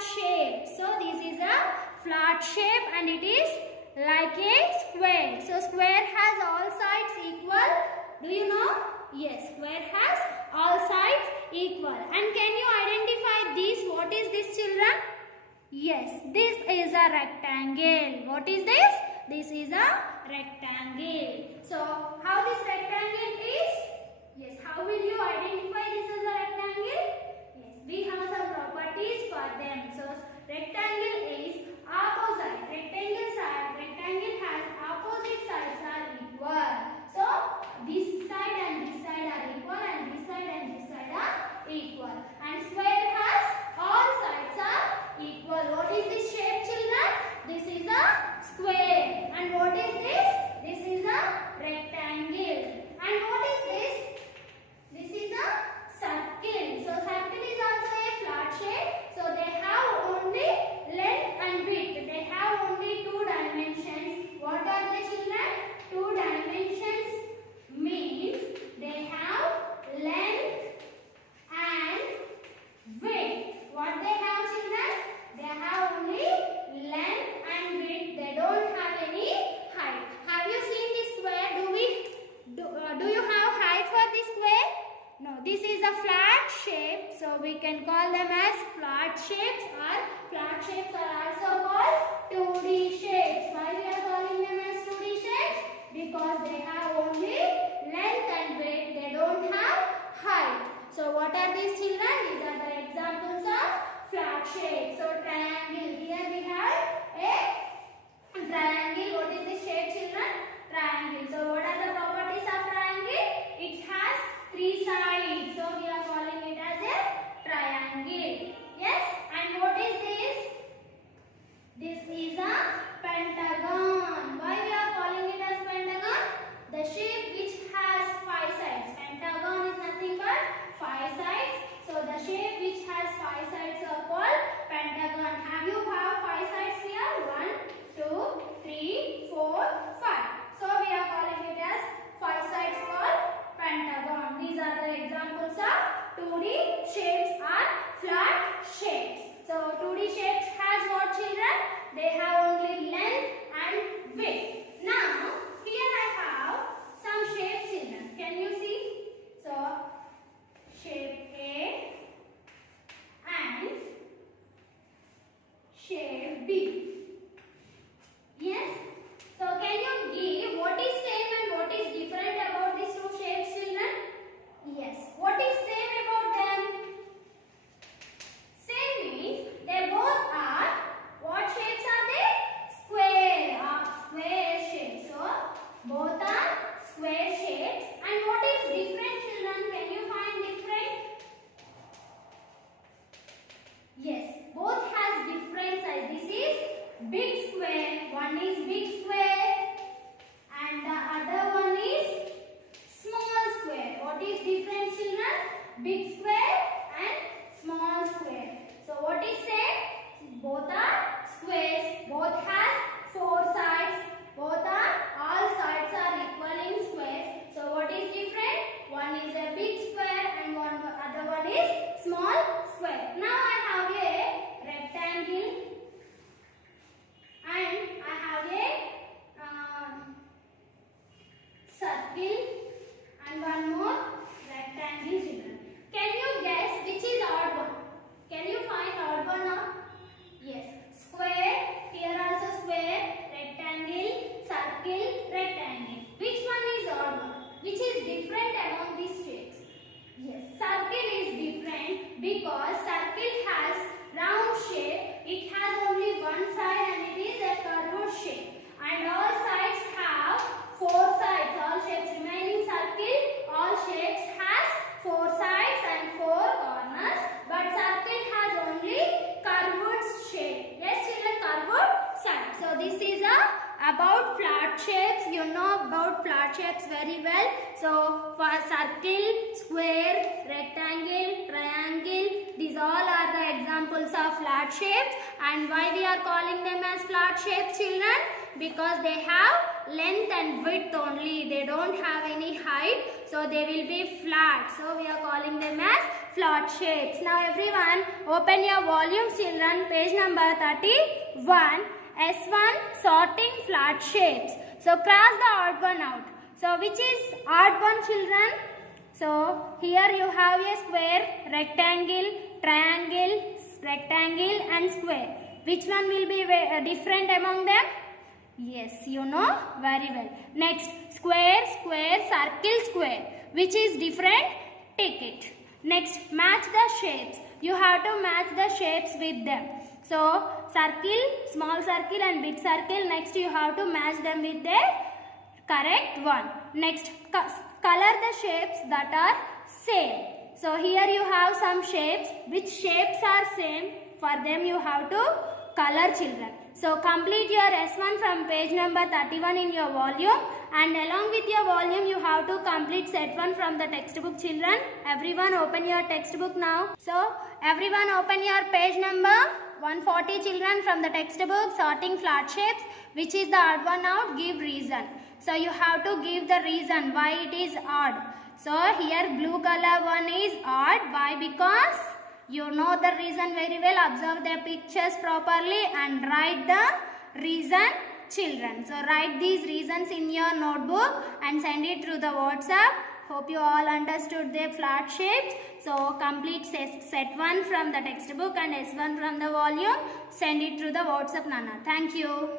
flat shape. So this is a flat shape and it is like a square. So square has all sides equal. Do you know? Yes, square has all sides equal. And can you identify this? What is this, children? Yes, this is a rectangle. What is this? This is a rectangle. So how this rectangle is? Yes, how will you identify this as a rectangle? Yes, we have some properties for them. So rectangle is opposite. Rectangle has opposite sides are equal. So this side and this side are equal and this side and this side are equal. And square has all sides are equal. What is this shape, children? This is a square. And what is this? This is a rectangle. And what is this? This is a circle. So circle is also a flat shape. So they have only length and width. They have only two dimensions. What are they, children? Two dimensions means they have length and width. What they have, children? They have only length and width. They don't have any height. Have you seen this square? Do you have height for this square? No, this is a flat shape. So we can call them as flat shapes, or flat shapes are also called 2D shapes. Why we are calling them as 2D shapes? Because they have only length and width. They don't have height. So what are these, children? These are the examples of flat shapes. So triangle. Here we have a triangle. What is this shape, children? Triangle. So what are the properties of triangle? It has three sides. So we are calling it as a triangle. Yes. And what is this? This is a pentagon. Why we are calling it as pentagon? The shape which has five sides. Pentagon is nothing but five sides. So the shape which has five sides are called pentagon. Have you have five sides here? 1, 2, 3, 4, 5. So we are calling it as five sides called pentagon. These are the examples of 2D shapes or flat shapes. So 2D shapes has what, children? They have only length and width. Now here I have some shapes, children. Can you see? So shape A and shape B. Yes. So can you give what is same and what is different about these two shapes, children? Yes. What is same about them? Same means they both are, what shapes are they? Square shapes. So both are square shapes. And what is different, children? Can you find different? Yes. Both has different size. This is big square. One is big square and the other one is small square. What is different, children? Big square and small square. So what is same? Both are squares. Both has four sides. Both are, all sides are equal in squares. So what is different? One is a big square and other one is small square. Now I have a rectangle and I have a circle and one more rectangle, children. Can you guess which is odd one? Can you find odd one now? Yes. Square, here also square, rectangle, circle, rectangle. Which one is odd one? Which is different among these shapes? Yes. Circle is different because circle has round shape. It has only one side and it is a curved shape. And all sides have four sides. All shapes remaining circle, all shapes has four sides and four corners. But circle has only curved shape. Yes, children, curved side. So this is about flat shapes. You know about flat shapes very well. So for circle, square, rectangle, triangle, these all are the examples of flat shapes. And why we are calling them as flat shapes, children? Because they have length and width only. They don't have any height. So they will be flat. So we are calling them as flat shapes. Now everyone open your volumes children, page number 31. S1 sorting flat shapes. So cross the odd one out. So which is odd one children? So here you have a square, rectangle, triangle, rectangle and square. Which one will be different among them? Yes, you know very well. Next, square, square, circle, square. Which is different? Tick it. Next, match the shapes. You have to match the shapes with them. So, circle, small circle and big circle. Next, you have to match them with their correct one. Next, color the shapes that are same. So, here you have some shapes. Which shapes are same? For them, you have to color children. So, complete your S1 from page number 31 in your volume, and along with your volume you have to complete set 1 from the textbook children. Everyone open your textbook now. So, everyone open your page number 140 children from the textbook, sorting flat shapes. Which is the odd one out? Give reason. So, you have to give the reason why it is odd. So, here blue color one is odd. Why? Because you know the reason very well. Observe the pictures properly and write the reason children. So write these reasons in your notebook and send it through the WhatsApp. Hope you all understood the flat shapes. So complete set 1 from the textbook and S1 from the volume. Send it through the WhatsApp Nana. Thank you.